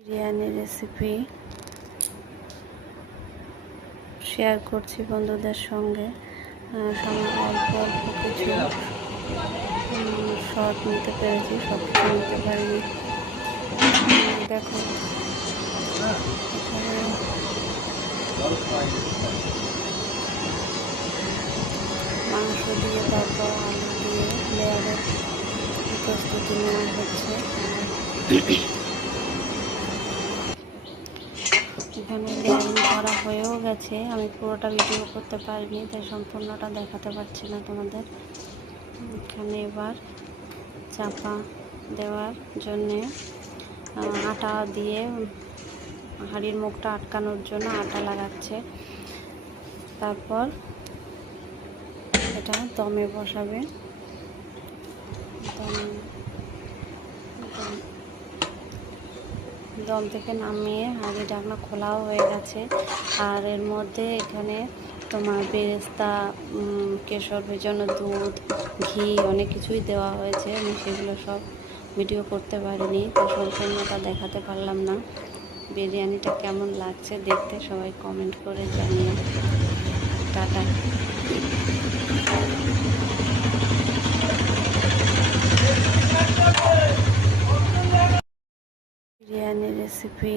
Biryani recipe share করছি বন্ধুদের সঙ্গে। অল্প অল্প কিছু শর্ট নিতে পেরেছি, সব কিছু নিতে পারিনি। দেখো এখানে মাংস দিয়ে তারপর আলু দিয়ে লেয়ারের প্রস্তুতি নেওয়া হচ্ছে। এখানে লেয়ারিং করা হয়েও গেছে, আমি পুরোটা ভিডিও করতে পারিনি, তাই সম্পূর্ণটা দেখাতে পারছি না তোমাদের। এখানে এবার চাপা দেওয়ার জন্যে আটা দিয়ে হাঁড়ির মুখটা আটকানোর জন্য আটা লাগাচ্ছে। তারপর এটা দমে বসাবে। দম থেকে নামিয়ে হাঁড়ি ঢাকনা খোলাও হয়ে গেছে। আর এর মধ্যে এখানে তোমার বেরেস্তা, কেশর ভেজানো দুধ, ঘি অনেক কিছুই দেওয়া হয়েছে। আমি সেগুলো সব ভিডিও করতে পারিনি, তো সম্পূর্ণটা দেখাতে পারলাম না। বিরিয়ানিটা কেমন লাগছে দেখতে সবাই কমেন্ট করে জানিও। টাটা। বিরিয়ানি রেসিপি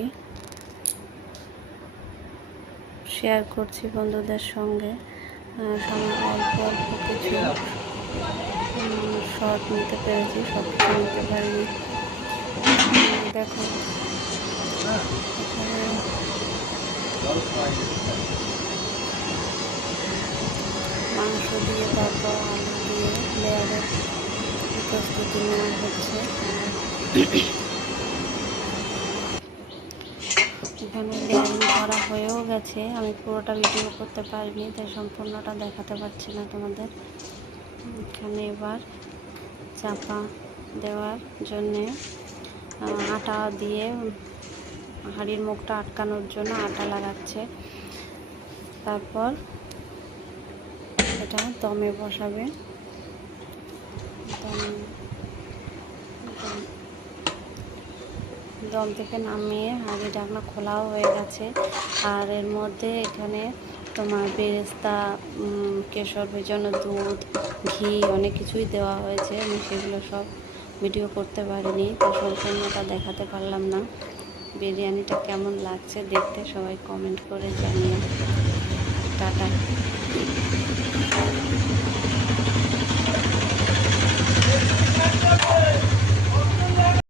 শেয়ার করছি বন্ধুদের সঙ্গে। অল্প অল্প কিছু শর্ট নিতে পেরেছি, সব কিছু নিতে পারিনি। দেখো এখানে মাংস দিয়ে তারপর আলু দিয়ে লেয়ারের প্রস্তুতি নেওয়া হচ্ছে। এখানে লেয়ারিং করা হয়েও গেছে, আমি পুরোটা ভিডিও করতে পারিনি, তাই সম্পূর্ণটা দেখাতে পারছি না তোমাদের। এখানে এবার চাপা দেওয়ার জন্যে আটা দিয়ে হাঁড়ির মুখটা আটকানোর জন্য আটা লাগাচ্ছে। তারপর এটা দমে বসাবে। দম থেকে নামিয়ে হাঁড়ি ঢাকনা খোলাও হয়ে গেছে। আর এর মধ্যে এখানে তোমার বেরেস্তা, কেশর ভেজানো দুধ, ঘি অনেক কিছুই দেওয়া হয়েছে। আমি সেগুলো সব ভিডিও করতে পারিনি, তো সম্পূর্ণটা দেখাতে পারলাম না। বিরিয়ানিটা কেমন লাগছে দেখতে সবাই কমেন্ট করে জানিও। টাটা।